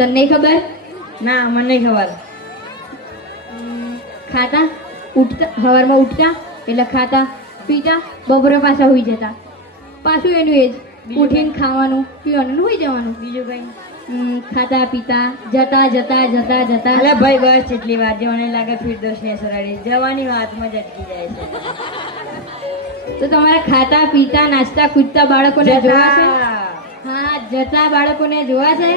તને નહીં ખબર? ના મને નહીં ખબર. ખાતા ઉઠતા, સવારમાં ઉઠતા એટલે ખાતા પીતા, બપોરે પાછા હોઈ જતા, પાછું એનું એ જ ઉઠીને ખાવાનું પીવાનું હોઈ જવાનું. બીજું કઈ? ખાતા પીતા જતા જતા જતા જતા. અલે ભાઈ બસ એટલી વાત. મને લાગે ફિરદોસ ને સરાડી જવાની વાતમાં જ અટકી જાય છે. તો તમારા ખાતા પીતા નાચતા કૂદતા બાળકોને જોવા છે? હા, જતા બાળકોને જોવા છે?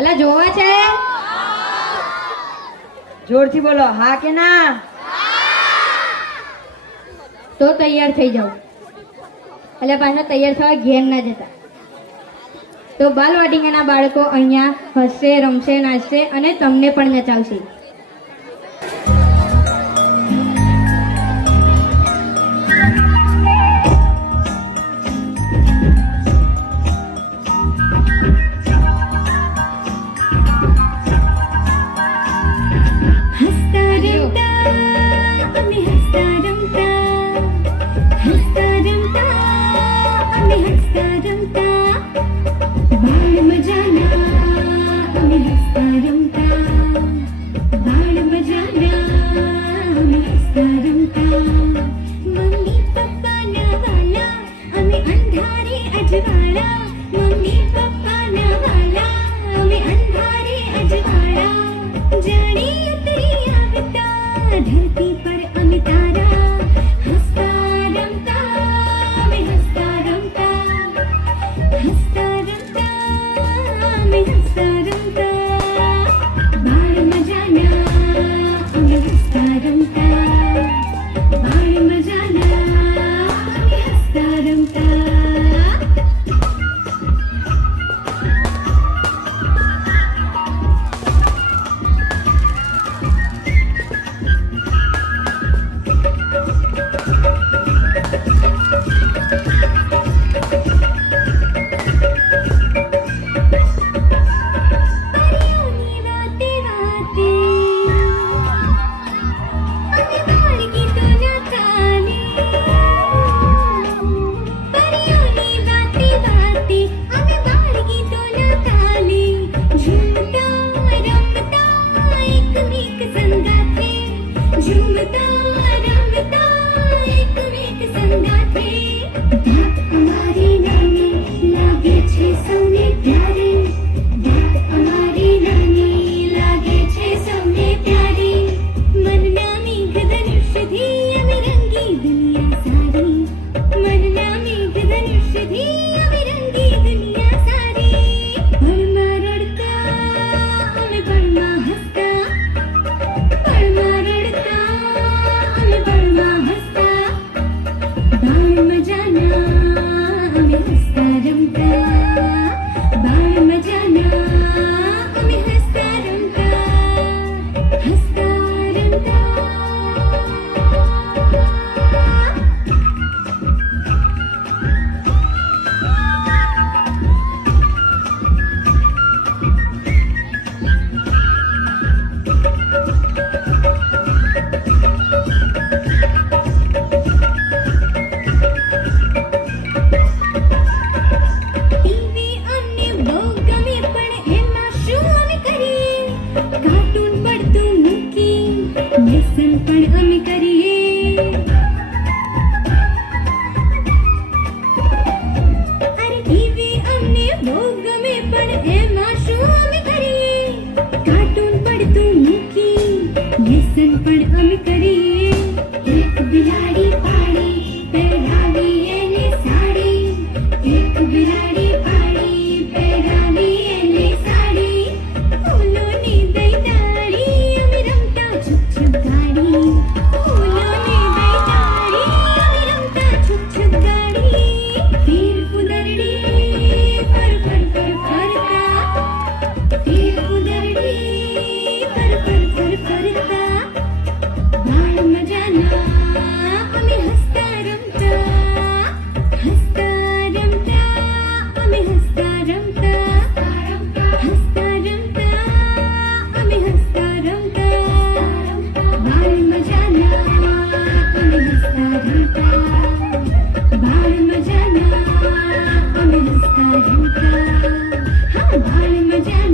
અલા જોવા છે? જોરથી બોલો, હા કે ના? તો તૈયાર થઈ જાઓ. એટલે પાછા તૈયાર થવા ઘેર ના જતા. તો બાલવાટિકાના બાળકો અહીંયા હસશે, રમશે, નાચશે અને તમને પણ નચાવશે.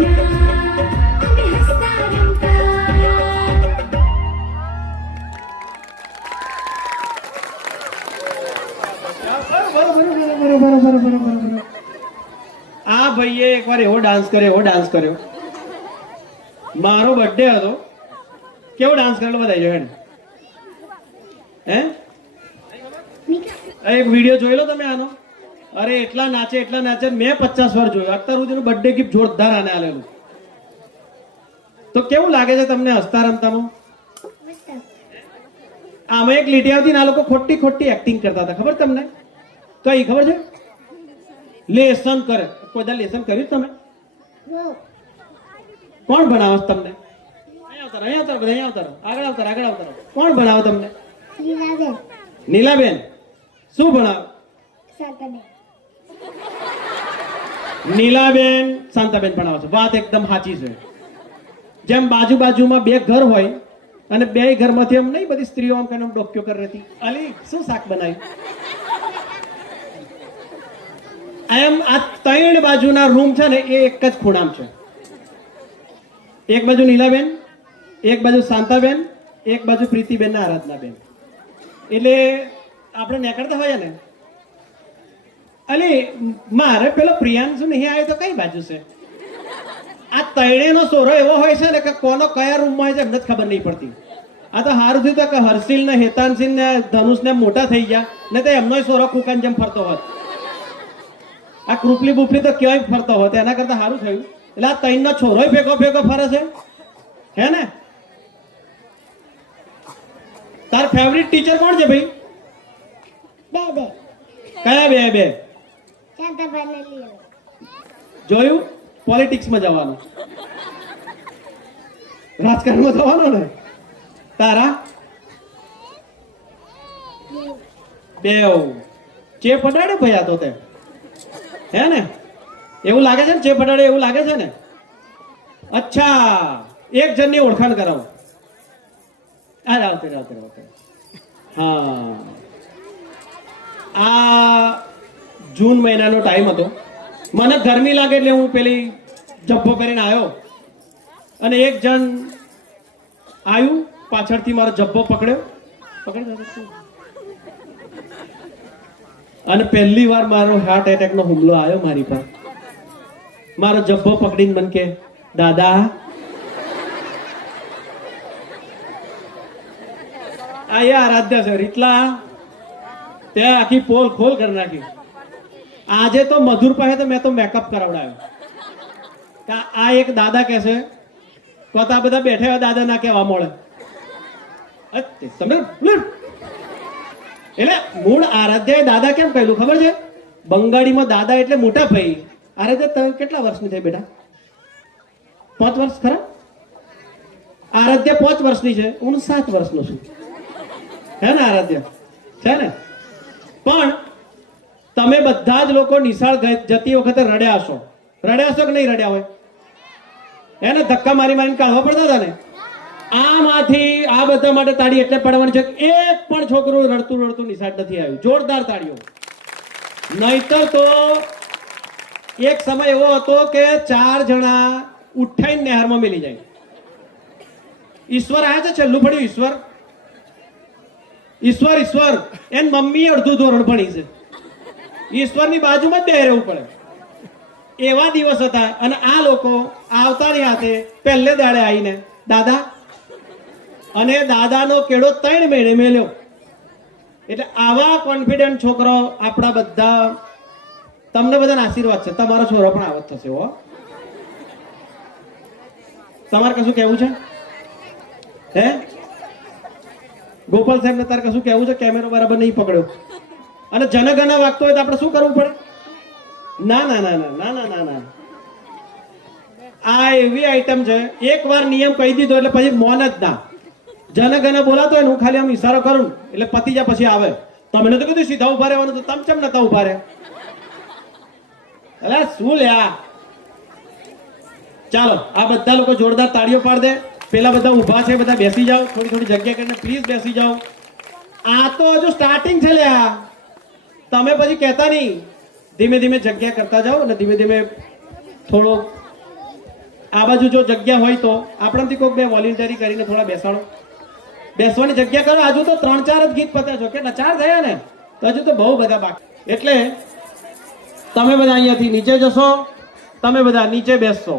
આ ભાઈએ એકવાર એવો ડાન્સ કર્યો મારો બર્થડે હતો કેવો ડાન્સ કરેલો બતાવી જો હે એક વિડીયો જોઈ લો તમે આનો અરે એટલા નાચે મેં 50 વાર જોયો અત્યાર સુધીનું બર્થડે ગિફ્ટ જોરદાર આને આલેલું તો કેવું લાગે છે તમને હસતા રમતાનું આમાં એક લીટી આવતી ને આ લોકો ખોટી એક્ટિંગ કરતા હતા ખબર તમને કઈ ખબર છે લેસન કરે કોઈ લેસન કર્યું તમે કોણ ભણાવે છે તમને અહીંયા આવતા આગળ આવતા કોણ ભણાવે તમને નીલાબેન શું ભણાવે નીલાબેન શાંતાબેન ભણાવે છે વાત એકદમ સાચી છે જેમ બાજુમાં બે ઘર હોય અને બે ઘરમાંથી એમ નહીં બધી સ્ત્રીઓ આમ કઈ ડોક્યો કરી હતી અલી શું શાક બનાવ્યું એમ આ ત્રણ બાજુના રૂમ છે ને એ એક જ ખૂણામાં છે એક બાજુ નીલાબેન એક બાજુ શાંતાબેન એક બાજુ પ્રીતિબેન ને આરાધનાબેન એટલે આપણે નીકળતા હોય ને અલી મારે પેલો પ્રિયાંશુ નહીં આવ્યો તો કઈ બાજુ છે આ ત્રણેયનો સોરો એવો હોય છે ને કે કોનો કયા રૂમમાં હોય છે એમને જ ખબર નહીં પડતી આ તો સારું થયું કે હર્ષિલ ને હેતાનસિંહ ને ધનુષ ને મોટા થઈ ગયા ને તો એમનો સોરો કુકન જેમ ફરતો હોત આ કૃપલી બુપલી તો ક્યાંય ફરતો હોત એના કરતા સારું થયું એટલે આ ત્રણ નો છોરો ભેગો ફરે છે હે ને તાર ફેવરિટ ટીચર કોણ છે ભાઈ કયા બે જોયું પોલિટિક્સમાં જવાનું રાજકારણમાં જવાનું ને તારા બેવ ચે પડાડે ભાઈ આ તો તે હે ને એવું લાગે છે ને ચે પડાડે એવું લાગે છે ને અચ્છા એક જણની ઓળખાણ કરાવો આવતે હા આ જૂન મહિનાનો ટાઈમ હતો મને ગરમી લાગે એટલે હું પેલી જબ્બો પહેરીને આવ્યો અને એક જણ આવ્યું પાછળથી મારો જબ્બો પકડ્યો અને પહેલી વાર મારો હાર્ટ એટેક નો હુમલો આવ્યો મારી પર મારો જબ્બો પકડીને મને કે દાદા આ એ આરાધ્યા છે રીતલા તે આખી પોલ ખોલ કરી નાખી આજે તો મધુર પાસે તો મેં તો મેકઅપ કરાવડાવ્યો આ એક દાદા કે છે તો આ બધા બેઠા દાદા ના કેવા મળે તમને એટલે મૂળ આરાધ્યાએ દાદા કેમ કહેલું ખબર છે બંગાળીમાં દાદા એટલે મોટા ભાઈ આરાધ્યા તમે કેટલા વર્ષની થઈ બેટા 5 વર્ષ ખરા આરાધ્યા 5 વર્ષની છે હું 7 વર્ષનો છું હે ને આરાધ્યા છે ને પણ તમે બધા જ લોકો નિશાળ જતી વખતે રડ્યા હશો કે નહીં રડ્યા હોય એને ધક્કા મારીને કાઢવા પડતા હતા ને આમાંથી આ બધા માટે તાળી એટલે પડવાની છે એક પણ છોકરું રડતું નિશાળ નથી આવ્યું જોરદાર તાળીઓ નહીતર તો એક સમય એવો હતો કે 4 જણા ઉઠાઈને નહેરમાં મેલી જાય ઈશ્વર આયા છે છેલ્લું પડ્યું ઈશ્વર એન મમ્મી અડધું ધોરણ ભણી છે ઈશ્વરની બાજુમાં જ બે રહેવું પડે એવા દિવસ હતા અને આ લોકો આવતાની હાથે પહેલે દાડે આવીને દાદા અને દાદાનો કેળો 3 મહિને મેલ્યો એટલે આવા કોન્ફિડન્ટ છોકરો આપણા બધા તમને બધાના આશીર્વાદ છે તમારો છોરો પણ આવત થશે હો તમારે કશું કેવું છે હે ગોપાલ સાહેબ ને તારે કશું કેવું છે કેમેરો બરાબર નહીં પકડ્યો અને જનગણના વાગતો હોય તો આપણે શું કરવું પડે ના આ એવી આઈટમ છે એકવાર નિયમ કહી દીધો એટલે પછી મોન જ ના જનગણ બોલાતો હોય ને હું ખાલી આમ ઈશારો કરું એટલે પતી જાય પછી આવે તમને તો કીધું સીધા ઉભા રહેવાનું તો તમે કેમ નતા ઉભા રહે એટલે શું લ્યા ચાલો આ બધા લોકો જોરદાર તાળીઓ પાડ દે પેલા બધા ઉભા છે બધા બેસી જાઓ થોડી જગ્યા કરીને પ્લીઝ બેસી જાઓ આ તો હજુ સ્ટાર્ટિંગ છે લ્યા તમે પછી કહેતા નહીં ધીમે ધીમે જગ્યા કરતા જાઓ અને ધીમે ધીમે થોડો આ બાજુ જો જગ્યા હોય તો આપણાથી કોઈક બે વોલેન્ટરી કરીને થોડા બેસાડો. બેસવાની જગ્યા કરો. હજુ તો 3-4 જ ગીત પત્યા છો, કેટલા 4 થયા ને, તો હજુ તો બહુ બધા બાકી. એટલે તમે બધા અહીંયાથી નીચે જશો, તમે બધા નીચે બેસશો.